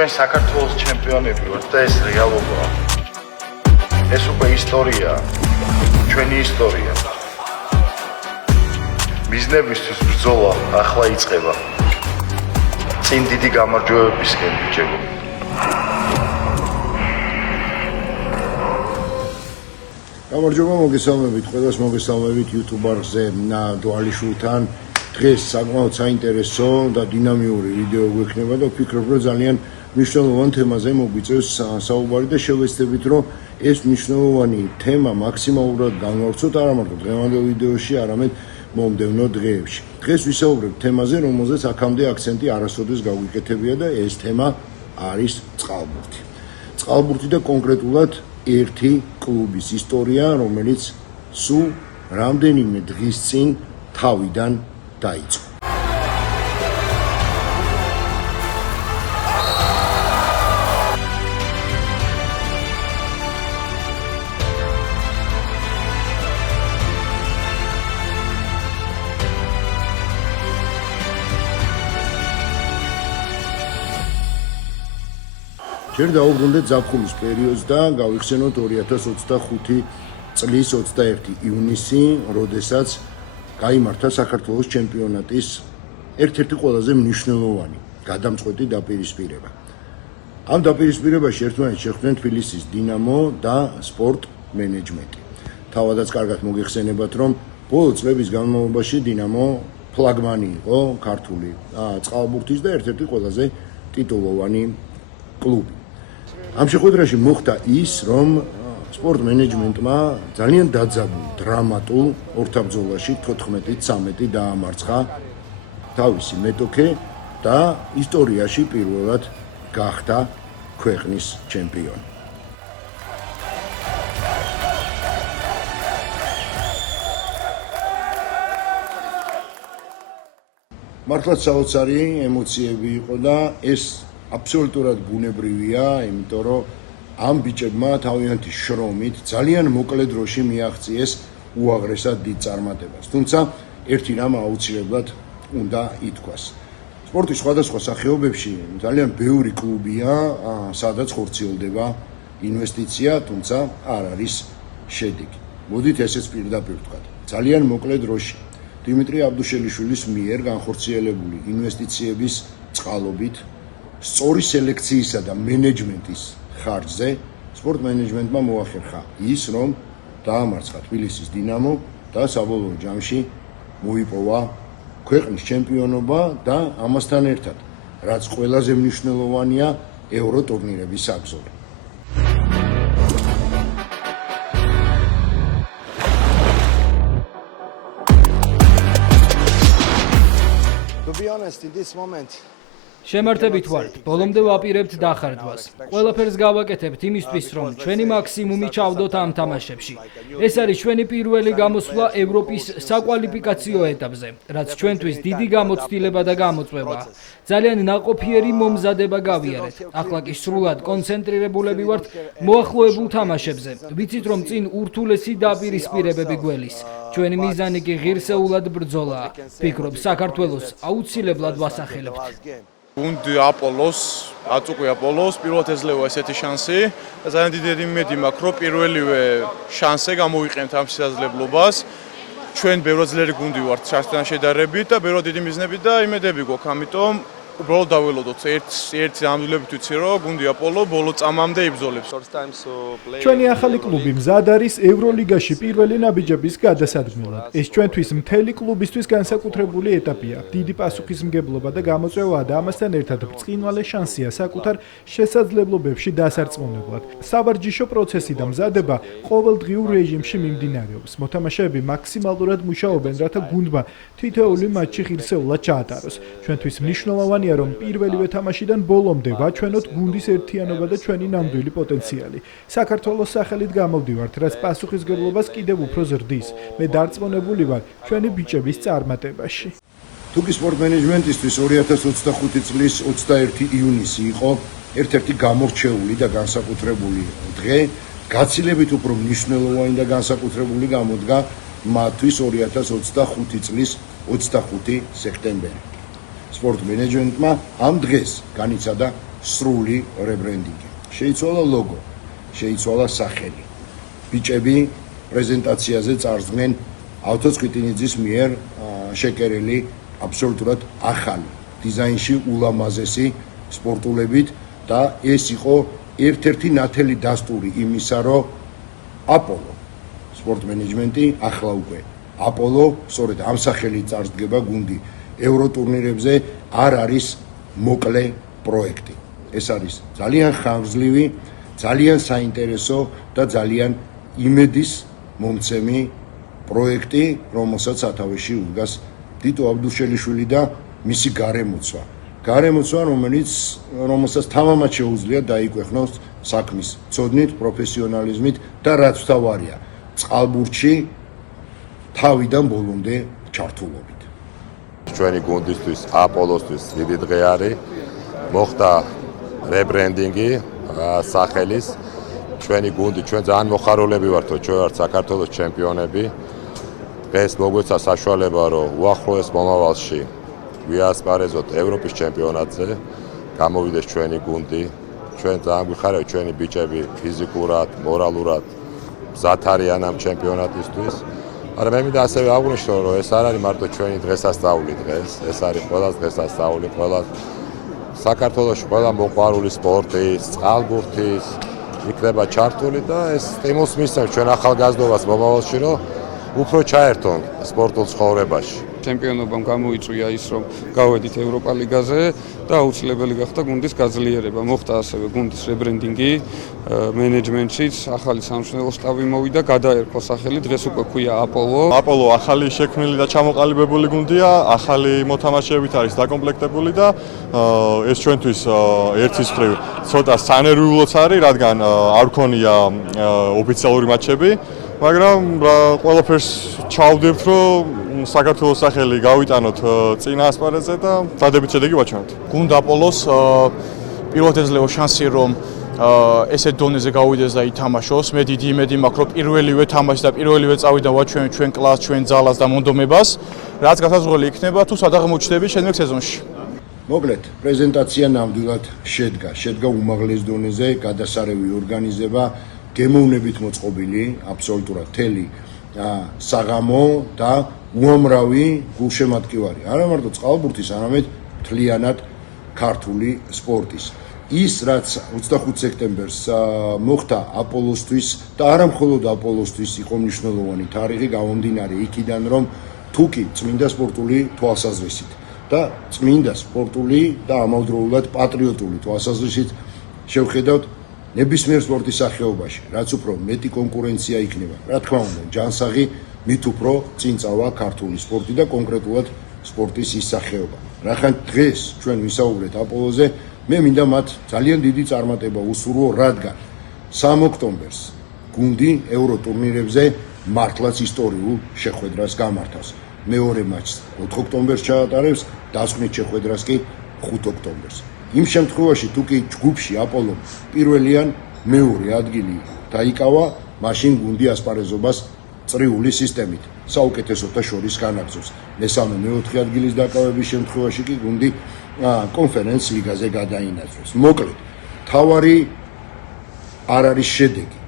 ჩვენ საქართველოს ჩემპიონები ვართ და ეს რეალობაა. ეს უკვე ისტორიაა, ჩვენი ისტორია. მიზნებისთვის ბრძოლა ახლა იწყება. წინ დიდი გამარჯვებებისკენ ბიჭებო. გამარჯობა, მოგესალმებით, ყველას მოგესალმებით YouTube-ზე დვალიშვილთან. დღეს საკმაოდ საინტერესო და დინამიური ვიდეო გვექნება და ვფიქრობ, რომ ძალიან მნიშვნელოვან თემაზე მოგვიწევს საუბარი და შევეცდებით, რომ ეს მნიშვნელოვანი თემა მაქსიმალურად განვავრცოთ არა მარტო დღევანდელ ვიდეოში, არამედ მომდევნო დღეებში. დღეს ვისაუბრებ თემაზე, რომელზეც აქამდე აქცენტი არასოდეს გაგვიკეთებია და ეს თემა არის წყალბურთი. წყალბურთი და კონკრეტულად ერთი კლუბის ისტორია, რომელიც სულ რამდენიმე დღის წინ თავიდან დაიწყო. ჯერ დავუბრუნდეთ ზაფხულის პერიოდს და გავიხსენოთ 2025 წლის 21 ივნისი, როდესაც გაიმართა საქართველოს ჩემპიონატის ერთ-ერთი ყველაზე მნიშვნელოვანი გადამწყვეტი დაპირისპირება. ამ დაპირისპირებაში ერთმანეთს შეხვდნენ თბილისის დინამო და სპორტ მენეჯმენტი. თავადაც კარგად მოგეხსენებათ, რომ ბოლო წლების განმავლობაში დინამო ფლაგმანი იყო ქართული წყალბურთის და ერთ-ერთი ყველაზე ტიტულოვანი კლუბი. ამ შეხვედრაში მოხდა ის, რომ სპორტ მენეჯმენტმა ძალიან დაძაბულ, დრამატულ ორთაბრძოლაში 14-13 დაამარცხა თავისი მეტოქე და ისტორიაში პირველად გახდა ქვეყნის ჩემპიონი. მართლაც საოცარი ემოციები იყო და ეს აბსოლუტურად ბუნებრივია, იმიტომ რომ ამ ბიჭებმა თავიანთი შრომით ძალიან მოკლე დროში მიაღწიეს უაღრესად დიდ წარმატებას. თუმცა ერთი რამ აუცილებლად უნდა ითქვას. სპორტის სხვადასხვა სახეობებში ძალიან ბევრი კლუბია, სადაც ხორციელდება ინვესტიცია, თუმცა არ არის შედეგი. მოდით ესეც პირდაპირ ვთქვათ. ძალიან მოკლე დროში დიმიტრი აბდუშელიშვილის მიერ განხორციელებული ინვესტიციების წყალობით, სწორი სელექციისა და მენეჯმენტის ხარჯზე სპორტ მენეჯმენტმა მოახერხა ის, რომ დაამარცხა თბილისის დინამო და საბოლოო ჯამში მოიპოვა ქვეყნის ჩემპიონობა და ამასთან ერთად, რაც ყველაზე მნიშვნელოვანია, ევრო ტურნირების აგზოლი. To be honest, in this moment შემართებით ვართ, ბოლომდე ვაპირებთ დახარჯვას. ყველაფერს გავაკეთებთ იმისთვის, რომ ჩვენი მაქსიმუმი ჩავდოთ ამ თამაშებში. ეს არის ჩვენი პირველი გამოსვლა ევროპის საკვალიფიკაციო ეტაპზე, რაც ჩვენთვის დიდი გამოცდილება და გამოწვევაა. ძალიან ნაყოფიერი მომზადება გავიარეთ. ახლა კი სრულად კონცენტრირებულები ვართ მოახლოებულ თამაშებზე. ვიცით, რომ წინ ურთულესი დაპირისპირებები გველის. ჩვენი მიზანი კი ღირსეულად ბრძოლაა. ვფიქრობ, საქართველოს აუცილებლად ვასახელებთ. გუნდი აპოლოს, აწუყვი აპოლოს, პირველად ეძლევა ესეთი შანსი და ძალიან დიდი იმედი მაქვს, რომ პირველივე შანსზე გამოვიყენთ ამ შესაძლებლობას. ჩვენ ბევრად ძლიერი გუნდი ვართ ჩართთან შედარებით და ბევრად დიდი მიზნები და იმედები გვაქვს, ამიტომ უბრალოდ დაველოდოთ. ერთი ამბილებით ვიცი, რომ გუნდი აპოლო ბოლო წამამდე იბრძოლებს. ჩვენი ახალი კლუბი მზად არის ევროლიგაში პირველი ნაბიჯების გადასადგმელად. ეს ჩვენთვის მთელი კლუბისთვის განსაკუთრებული ეტაპია. დიდი პასუხისმგებლობა და გამოწვევაა და ამასთან ერთად ბრწყინვალე შანსია საკუთარ შესაძლებლობებში დასარწმუნებლად. სავარჯიშო პროცესი და მზადება ყოველდღიურ რეჟიმში მიმდინარეობს. მოთამაშეები მაქსიმალურად მუშაობენ, რათა გუნდმა თითოეული მატჩი ღირსეულად ჩაატაროს. ჩვენთვის მნიშვნელოვანია, რომ პირველივე თამაშიდან ბოლომდე ვაჩვენოთ გუნდის ერთიანობა და ჩვენი ნამდვილი პოტენციალი. საქართველოს სახელით გამოვდივართ, რაც პასუხისმგებლობას კიდევ უფრო ზრდის. მე დარწმუნებული ვარ ჩვენი ბიჭების წარმატებაში. თუკი სპორტ მენეჯმენტისთვის 2025 წლის 21 ივნისი იყო ერთ-ერთი გამორჩეული და განსაკუთრებული დღე, გაცილებით უფრო მნიშვნელოვანი და განსაკუთრებული გამოდგა მათთვის 2025 წლის 25 სექტემბერი. სპორტ მენეჯმენტმა ამ დღეს განიცადა სრული რებრენდინგი. შეიცვალა ლოგო, შეიცვალა სახელი. ბიჭები პრეზენტაციაზე წარსდგნენ ავთო წვიტინიძის მიერ შეკერილი აბსოლუტურად ახალი დიზაინში ულამაზესი სპორტულებით და ეს იყო ერთ-ერთი ნათელი დასტური იმისა, რომ აპოლო სპორტ მენეჯმენტი ახლა უკვე აპოლო სწორედ ამ სახელით წარსდგება გუნდი ევროტურნირებზე არ არის მოკლე პროექტი. ეს არის ძალიან ხანგრძლივი, ძალიან საინტერესო და ძალიან იმედის მომცემი პროექტი, რომელსაც სათავეში უდგას დიტო აბდუშელიშვილი და მისი გარემოცვა. გარემოცვა, რომელსაც თამამად შეუძლია დაიკვეხნოს საქმის ცოდნით, პროფესიონალიზმით და რაც თავარია, წყალბურთში თავიდან ბოლომდე ჩართულობით. ჩვენი გუნდისთვის, აპოლოსთვის დიდი დღე არის. მოხდა რებრენდინგი სახელის. ჩვენი გუნდი, ჩვენ ძალიან მოხარულები ვართ, რომ ჩვენ ვართ საქართველოს ჩემპიონები. დღეს მოგვეცა საშუალება, რომ უახლოეს მომავალში ვიასპარეზოთ ევროპის ჩემპიონატზე, გამოვიდეს ჩვენი გუნდი. ჩვენ ძალიან გვიხარია, ჩვენი ბიჭები ფიზიკურად, მორალურად მზად არიან ამ ჩემპიონატისთვის. მაგრამ მე მინდა ასევე აღვნიშნო, რომ ეს არ არის მარტო ჩვენი დღესასწაული დღეს, ეს არის ყველას დღესასწაული, ყველა საქართველოში ყველა მოყვარული სპორტის, წყალბურთის იქნება ჩართული და ეს სტიმულს მისცემს ჩვენ ახალგაზრდობას მომავალში, რომ უფრო ჩაერთონ სპორტულ ცხოვრებაში. ჩემპიონობამ გამოიწვია ის, რომ გავედით ევროპა ლიგაზე და აუცილებელი გახდა გუნდის გაძლიერება. მოხდა ასევე გუნდის რებრენდინგი, მენეჯმენტშიც ახალი სამშენებლო შტაბი მოვიდა, გადაერქვა სახელი, დღეს უკვე ქვია აპოლო. აპოლო ახალი შექმნილი და ჩამოყალიბებული გუნდია, ახალი მოთამაშეებით არის დაკომპლექტებული და ეს ჩვენთვის ერთის მხრივ ცოტა სანერვიულოც არის, რადგან არ გქონია ოფიციალური მატჩები. მაგრამ ყველაფერს ჩავდებთ, რომ საქართველოს სახელი გავიტანოთ წინა ასპარეზზე და დადებით შედეგი ვაჩვენოთ. გუნდ აპოლოს პირველად ეძლევა შანსი, რომ ესეთ დონეზე გავიდეს და ითამაშოს. მე დიდი იმედი მაქვს, რომ პირველივე თამაში და პირველივე წავიდა ვაჩვენოთ ჩვენ კლასს, ჩვენ ძალას და მონდომებას, რაც გასაზღვრელი იქნება თუ სად აღმოჩნდები შემდგომ სეზონში. მოკლედ, პრეზენტაცია ნამდვილად შედგა უმაღლეს დონეზე, გადასარევი ორგანიზება, გემოვნებით მოწყობილი, აბსოლუტურად მთელი საღამო და უამრავი გულშემატკივარი. არა მარტო წყალბურთის, არამედ მთლიანად ქართული სპორტის. ის, რაც 25 სექტემბერს მოხდა აპოლოსთვის და არა მხოლოდ აპოლოსთვის იყო მნიშვნელოვანი თარიღი, გამომდინარე იქიდან, რომ თუკი წმინდა სპორტული თვალსაზრისით და წმინდა სპორტული და ამავდროულად პატრიოტული თვალსაზრისით შევხედავთ ნებისმიერ სპორტის სახეობაში, რაც უფრო მეტი კონკურენცია იქნება. რა თქმა უნდა, ჯანსაღი მით უფრო წინ წავა ქართული სპორტი და კონკრეტულად სპორტის ის სახეობა. რახან დღეს ჩვენ ვისაუბრეთ აპოლოზე, მე მინდა მათ ძალიან დიდი წარმატება უსურვო, რადგან 3 ოქტომბერს გუნდი ევროტურნირებზე მართლაც ისტორიულ შეხვედრას გამართავს. მეორე მატჩს 4 ოქტომბერს ჩაატარებს, დასკვნით შეხვედრას კი 5 ოქტომბერს. იმ შემთხვევაში თუ კი ჯგუფში აპოლო პირველი ან მეორე ადგილი დაიკავა, მაშინ გუნდი ასპარეზობას წრიული სისტემით საუკეთესოთა შორის განაგრძობს. მესამე მეოთხე ადგილის დაკავების შემთხვევაში კი გუნდი კონფერენს ლიგაზე გადაინაცვლებს. მოკლედ, თავარი არ არის შედეგი.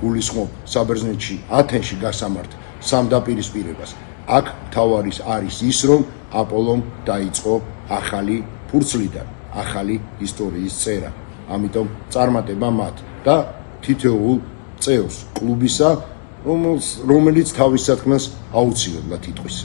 გულისხმობ საბერძნეთში, ათენში გასამართ სამდაპირისპირებას. აქ თავარის არის ის, რომ აპოლომ დაიწყო ახალი ფურცლიდან, ახალი ისტორიის წერა. ამიტომ წარმატება მათ და თითოეულ წევრს კლუბისა, რომელიც თავის საქმეს აუცილებლად იტყვის.